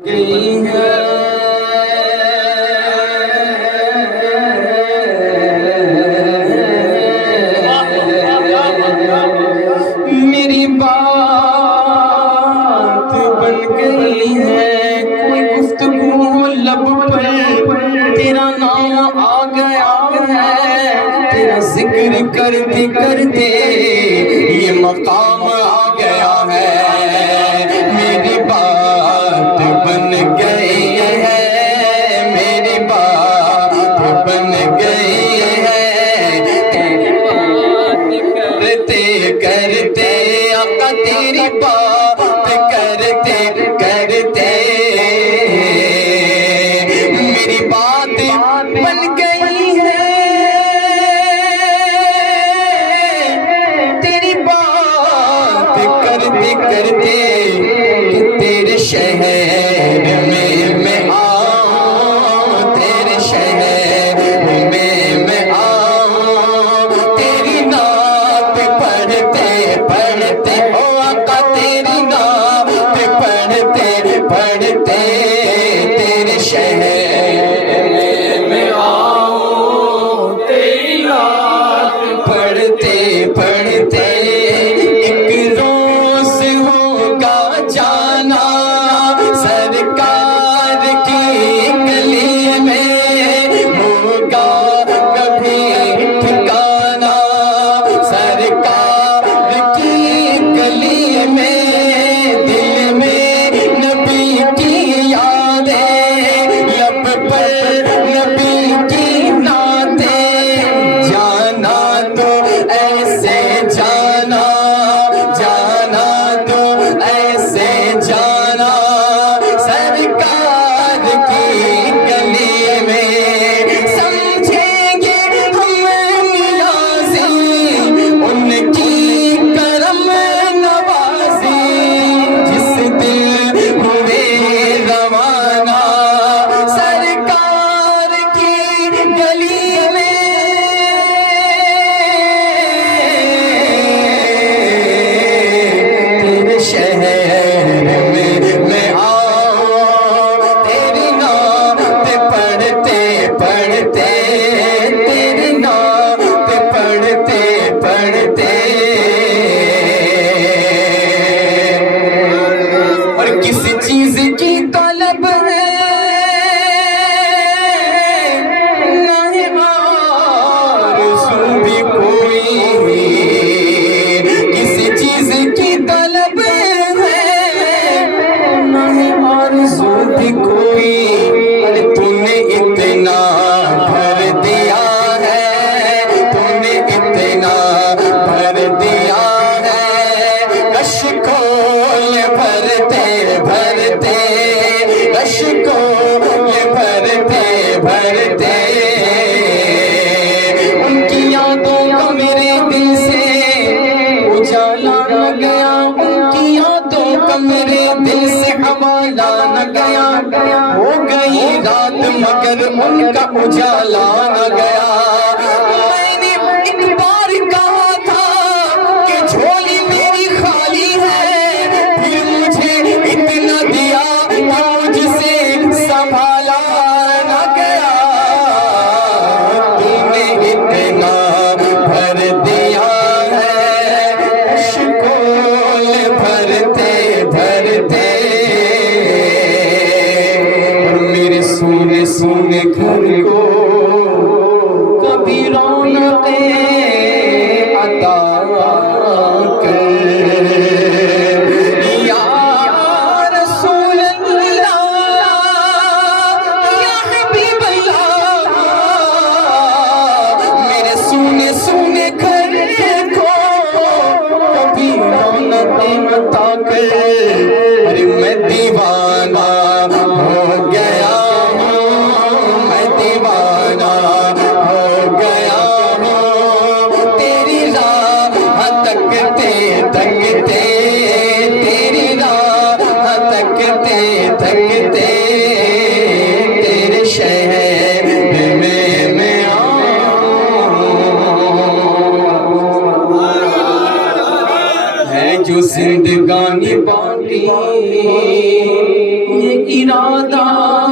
گئی ہے میری بات بن گئی ہے کوئی گفتگو لب پر تیرا نام آ گیا ہے تیرا ذکر کرتے کرتے یہ مقام آ گیا ہے میری بات بن گئی ہے میری بات بن گئی ہے تیری بات کرتے کرتے آقا تیری بات کرتے کرتے میری بات بن گئی ہے تیری بات کرتے کرتے کہ تیرے شہر میں آؤں تیرے شہر میں آؤں تیری نعت پڑھتے پڑھتے او آقا تیری نعت پڑھتے پڑھتے تیرے شہر میں آؤں تیری نعت پڑھتے پڑھتے ایک روز ہوگا جانا سرکار کی گلی میں ہوگا کبھی ٹھکانا سرکار کی گلی میں دل میں نبی کی یادیں لب پر نبی کی نعتیں جانا تو ایسے جانا جانا تو ایسے جانا سرکار کی گلی میں سمجھیں گے ہم نیازی ان کی کرم نوازی جس دل ہوئے روانہ سرکار کی گلی میں تیرے شہر میں آؤں تیری نعت پڑھتے پڑھتے تیری نعت پڑھتے پڑھتے اور کس چیز کی طلب ہے نہ ہے آرزو بھی کوئی کسی چیز کی طلب ہے نہ ہے آرزو بھی کوئی ارے تو نے اتنا بھر دیا ہے تو نے اتنا بھر دیا ہے اشکوں یہ بھرتے بھرتے اشکوں یہ بھرتے بھرتے ان کی یادوں کا میرے دل سے اجالا نہ گیا ان کی یادوں کا میرے دل سے حوالہ نہ گیا ہو گئی رات مگر ان کا اجالا نہ گیا میں نے ایک بار کہا تھا کہ جھولی میری خالی ہے پھر مجھے اتنا دیا کہ مجھ سے سنبھالا نہ گیا تو نے اتنا بھر دیا ہے اشکول بھرتے بھرتے اور میرے سونے سونے گھر کو کبھی رونقیں عطا کر یا رسول اللہ یا حبیب اللہ میرے سونے سونے گھر کو کبھی رونقیں عطا کر ارے میں دیوانہ ہو گیا ہوں میں دیوانہ ہو گیا ہوں تیری راہ تکتے تکتے تیری راہ تکتے تکتے تیرے شہر میں آؤں ہے جو زندگانی باقی یہ ارادہ